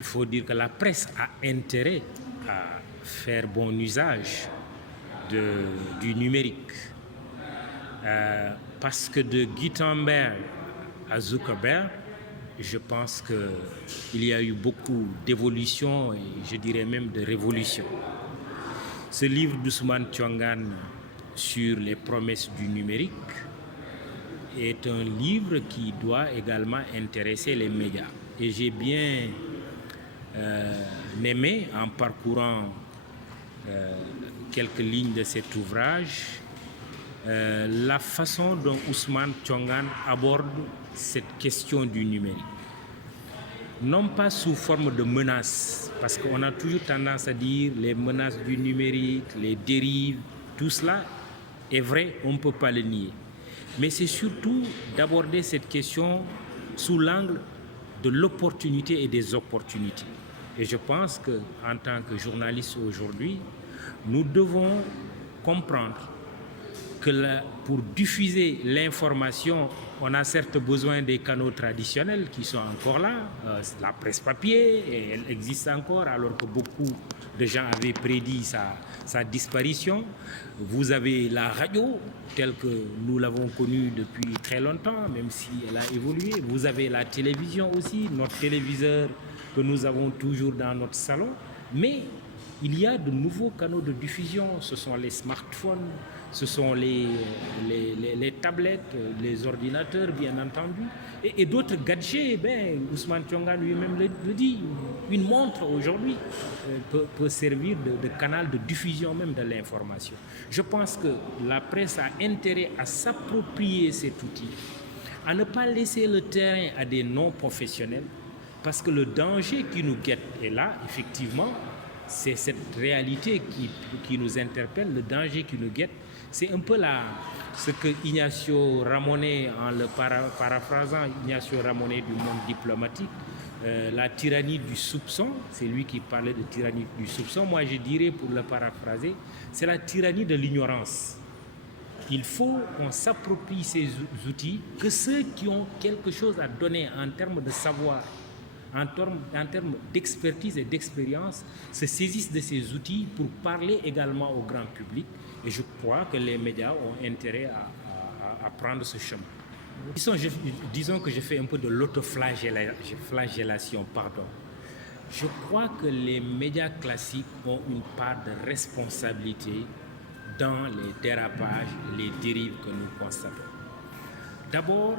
Il faut dire que la presse a intérêt à faire bon usage du numérique. Parce que de Gutenberg à Zuckerberg, je pense qu'il y a eu beaucoup d'évolution et je dirais même de révolution. Ce livre d'Ousmane Thiongane sur les promesses du numérique est un livre qui doit également intéresser les médias. Et j'ai bien aimé, en parcourant quelques lignes de cet ouvrage, la façon dont Ousmane Thiongane aborde cette question du numérique. Non pas sous forme de menaces, parce qu'on a toujours tendance à dire les menaces du numérique, les dérives, tout cela est vrai, on ne peut pas le nier. Mais c'est surtout d'aborder cette question sous l'angle de l'opportunité et des opportunités. Et je pense qu'en tant que journaliste aujourd'hui, nous devons comprendre que pour diffuser l'information, on a certes besoin des canaux traditionnels qui sont encore là, la presse papier, et elle existe encore alors que beaucoup de gens avaient prédit sa disparition. Vous avez la radio, telle que nous l'avons connue depuis très longtemps, même si elle a évolué. Vous avez la télévision aussi, notre téléviseur que nous avons toujours dans notre salon. Mais il y a de nouveaux canaux de diffusion, ce sont les smartphones, ce sont les tablettes, les ordinateurs bien entendu, et d'autres gadgets. Ousmane Thiongane lui-même le dit, une montre aujourd'hui peut servir de canal de diffusion même de l'information. Je pense que la presse a intérêt à s'approprier cet outil, à ne pas laisser le terrain à des non-professionnels, parce que le danger qui nous guette est là, effectivement. C'est cette réalité qui nous interpelle, le danger qui nous guette. C'est un peu ce que Ignacio Ramonet, en le paraphrasant, Ignacio Ramonet du monde diplomatique, la tyrannie du soupçon, c'est lui qui parlait de tyrannie du soupçon. Moi, je dirais, pour le paraphraser, c'est la tyrannie de l'ignorance. Il faut qu'on s'approprie ces outils, que ceux qui ont quelque chose à donner en termes de savoir, en termes d'expertise et d'expérience, se saisissent de ces outils pour parler également au grand public. Et je crois que les médias ont intérêt à prendre ce chemin. Disons que je fais un peu de l'autoflagellation, pardon. Je crois que les médias classiques ont une part de responsabilité dans les dérapages, les dérives que nous constatons. D'abord,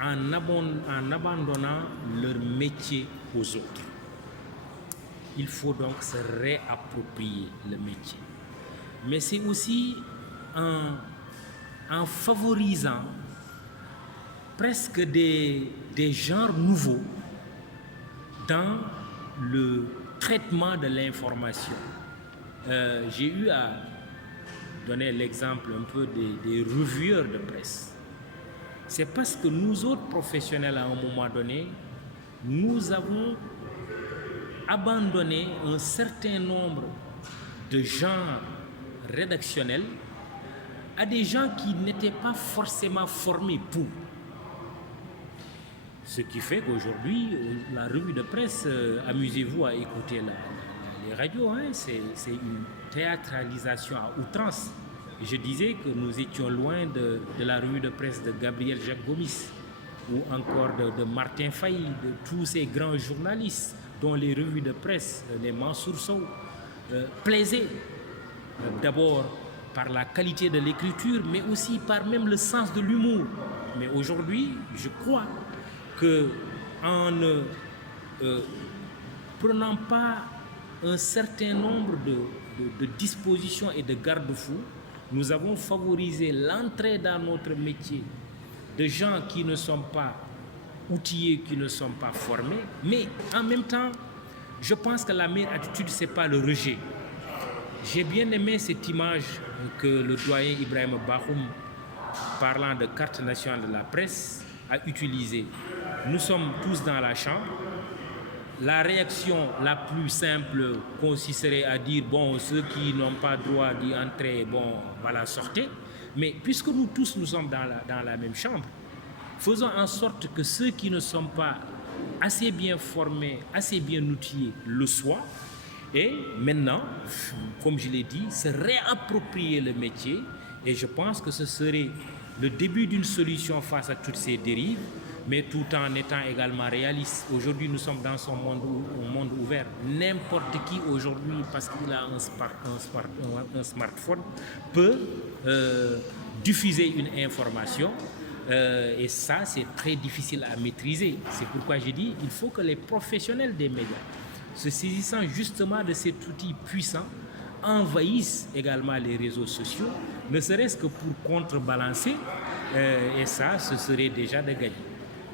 en abandonnant leur métier aux autres. Il faut donc se réapproprier le métier. Mais c'est aussi en favorisant presque des genres nouveaux dans le traitement de l'information. J'ai eu à donner l'exemple un peu des revueurs de presse. C'est parce que nous autres professionnels, à un moment donné, nous avons abandonné un certain nombre de genres rédactionnels à des gens qui n'étaient pas forcément formés pour. Ce qui fait qu'aujourd'hui, la revue de presse, amusez-vous à écouter les radios, c'est une théâtralisation à outrance. Je disais que nous étions loin de la revue de presse de Gabriel Jacques Gomis ou encore de Martin Faye, de tous ces grands journalistes dont les revues de presse, les Mansour Sow, plaisaient d'abord par la qualité de l'écriture, mais aussi par même le sens de l'humour. Mais aujourd'hui, je crois qu'en ne prenant pas un certain nombre de dispositions et de garde-fous, nous avons favorisé l'entrée dans notre métier de gens qui ne sont pas outillés, qui ne sont pas formés. Mais en même temps, je pense que la meilleure attitude, ce n'est pas le rejet. J'ai bien aimé cette image que le doyen Ibrahim Bahoum, parlant de carte nationale de la presse, a utilisée. Nous sommes tous dans la chambre. La réaction la plus simple consisterait à dire, bon, ceux qui n'ont pas droit d'y entrer, bon, voilà, sortez. Mais puisque nous tous, nous sommes dans la même chambre, faisons en sorte que ceux qui ne sont pas assez bien formés, assez bien outillés le soient. Et maintenant, comme je l'ai dit, se réapproprier le métier. Et je pense que ce serait le début d'une solution face à toutes ces dérives, mais tout en étant également réaliste. Aujourd'hui, nous sommes dans un monde ouvert. N'importe qui aujourd'hui, parce qu'il a un smartphone, peut diffuser une information. Et ça, c'est très difficile à maîtriser. C'est pourquoi j'ai dit il faut que les professionnels des médias, se saisissant justement de cet outil puissant, envahissent également les réseaux sociaux, ne serait-ce que pour contrebalancer, et ça, ce serait déjà de gagner.